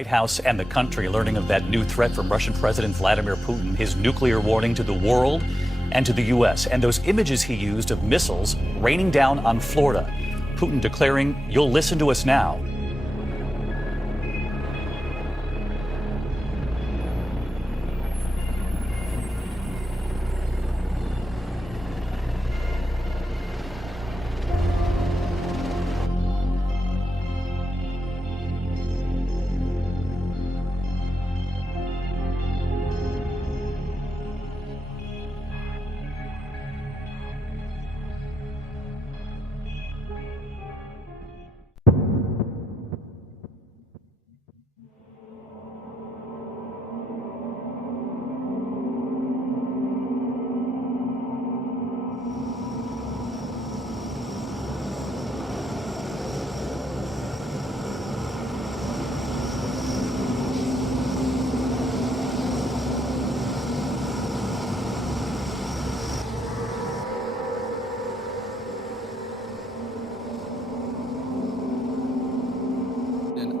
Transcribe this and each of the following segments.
White House and the country learning of that new threat from Russian President Vladimir Putin, his nuclear warning to the world and to the U.S., and those images he used of missiles raining down on Florida. Putin declaring, "You'll listen to us now."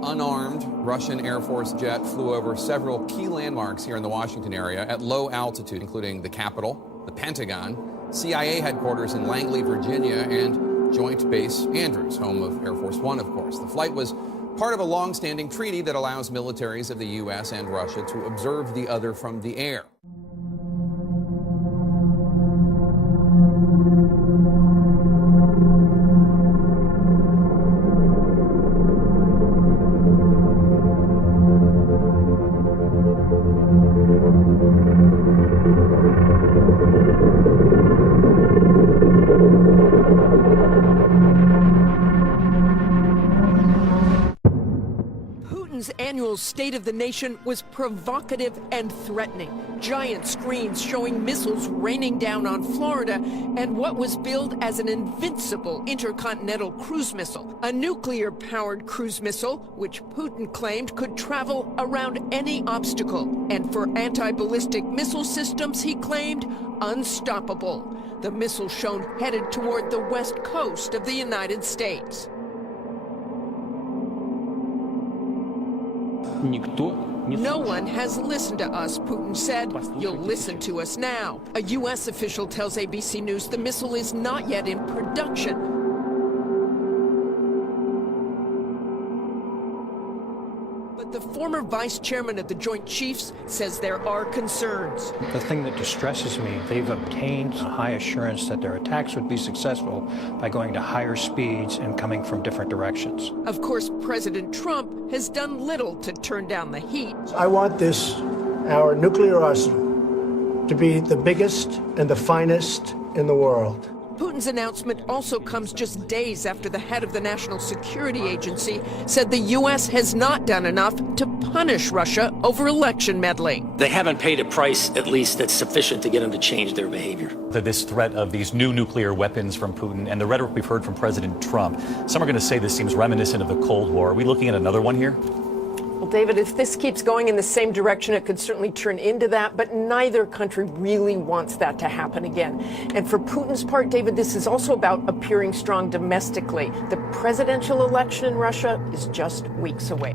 Unarmed Russian Air Force jet flew over several key landmarks here in the Washington area at low altitude, including the Capitol, the Pentagon, CIA headquarters in Langley, Virginia, and Joint Base Andrews, home of Air Force One, of course. The flight was part of a long-standing treaty that allows militaries of the U.S. and Russia to observe the other from the air. Putin's annual State of the Nation was provocative and threatening. Giant screens showing missiles raining down on Florida and what was billed as an invincible intercontinental cruise missile, a nuclear-powered cruise missile which Putin claimed could travel around any obstacle, and for anti-ballistic missile systems, he claimed, unstoppable. The missile shown headed toward the west coast of the United States. No one has listened to us, Putin said. You'll listen to us now. A U.S. official tells ABC News the missile is not yet in production. But the former vice chairman of the Joint Chiefs says there are concerns. The thing that distresses me, they've obtained a high assurance that their attacks would be successful by going to higher speeds and coming from different directions. Of course, President Trump has done little to turn down the heat. I want this, our nuclear arsenal, to be the biggest and the finest in the world. Putin's announcement also comes just days after the head of the National Security Agency said the U.S. has not done enough to punish Russia over election meddling. They haven't paid a price, at least, that's sufficient to get them to change their behavior. This threat of these new nuclear weapons from Putin and the rhetoric we've heard from President Trump, some are going to say this seems reminiscent of the Cold War. Are we looking at another one here? Well, David, if this keeps going in the same direction, it could certainly turn into that, but neither country really wants that to happen again. And for Putin's part, David, this is also about appearing strong domestically. The presidential election in Russia is just weeks away.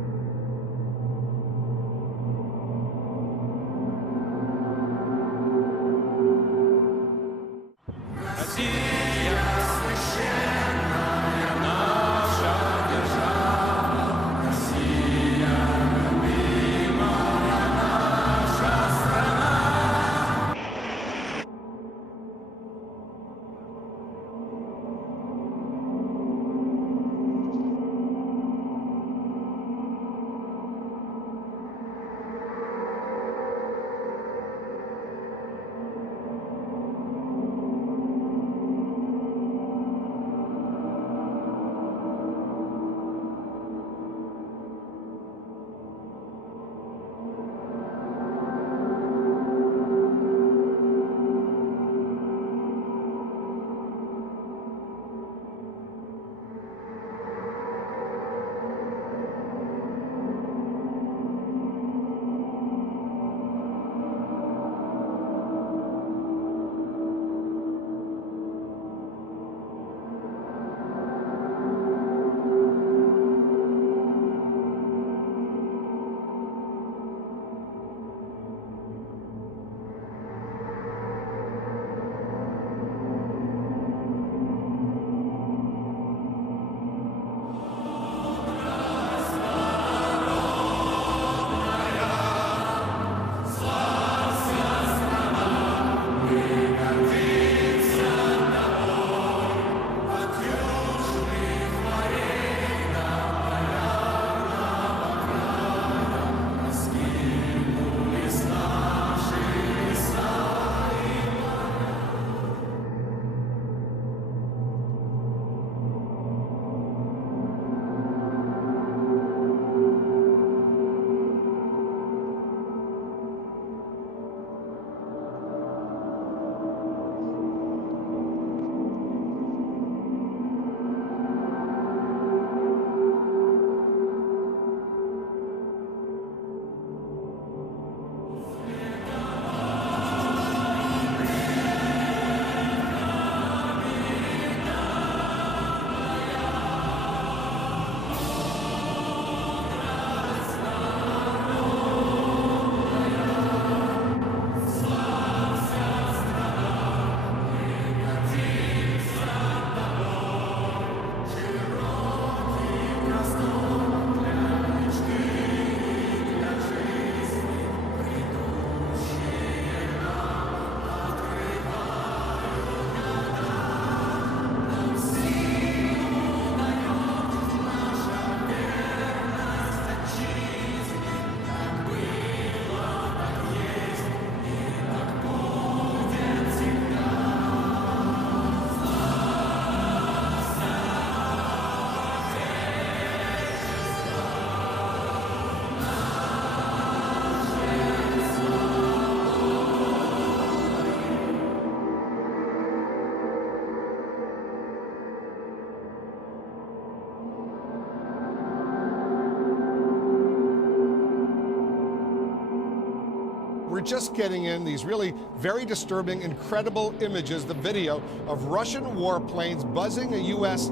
We're just getting in these really very disturbing, incredible images, the video of Russian warplanes buzzing a U.S.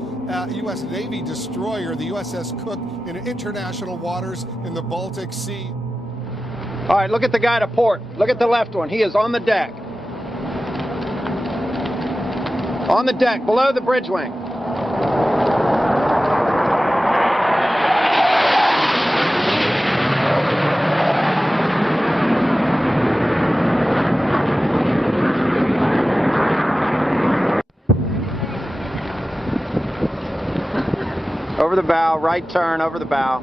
Navy destroyer, the USS Cook, in international waters in the Baltic Sea. All right, look at the guy to port. Look at the left one. He is on the deck. On the deck, below the bridge wing. Over the bow, right turn, over the bow.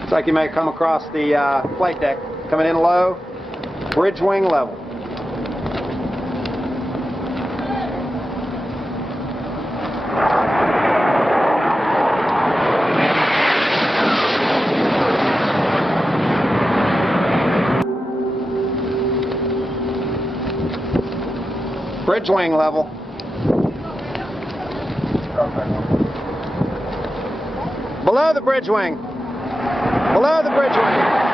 Looks like you may come across the flight deck. Coming in low, bridge wing level. Bridge wing level. Below the bridge wing. Below the bridge wing.